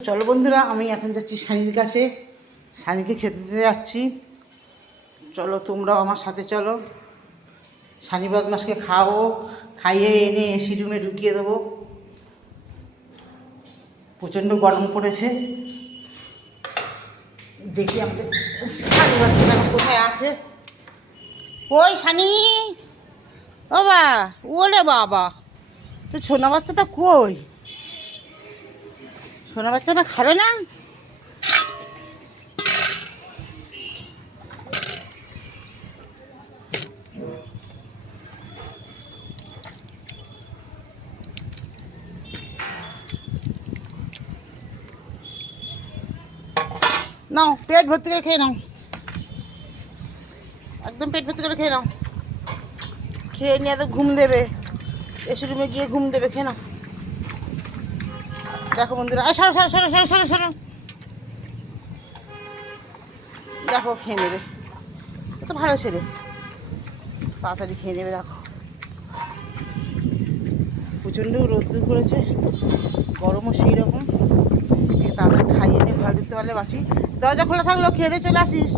চলো বন্ধুরা, আমি এখন যাচ্ছি সানির কাছে। সানিকে খেতে দিতে যাচ্ছি। চলো তোমরাও আমার সাথে চলো। সানি বদমাসকে খাওয়াবো, খাইয়ে এনে এসি রুমে ঢুকিয়ে দেবো। প্রচণ্ড গরম পড়েছে। দেখি আমাদের সানি বাচ্চাটা কোথায় আছে। ওই সানি, ও বা, ওলে বাবা, তো ছোনা বাচ্চাটা কই? সোনা বাচ্চাটা খাবে না? নাও, পেট ভর্তি করে খেয়ে নাও, একদম পেট ভর্তি করে খেয়ে নাও। খেয়ে নিয়ে তো ঘুম দেবে, এসি রুমে গিয়ে ঘুম দেবে। খেয়ে নাও। দেখো বন্ধুরা, সরো সরো সরো সরো সরো সরো, দেখো খেয়ে নেবে। তো ভালো ছেলে, তাড়াতাড়ি খেয়ে নেবে। দেখো প্রচণ্ড রোদ্দুর করেছে, গরমও সেই রকম। তাড়াতাড়ি খাইয়ে নিয়ে ঘরে ঢুকতে পারলে বাঁচি। দরজা খোলা থাকলেও খেয়ে দিয়ে চলে আসিস।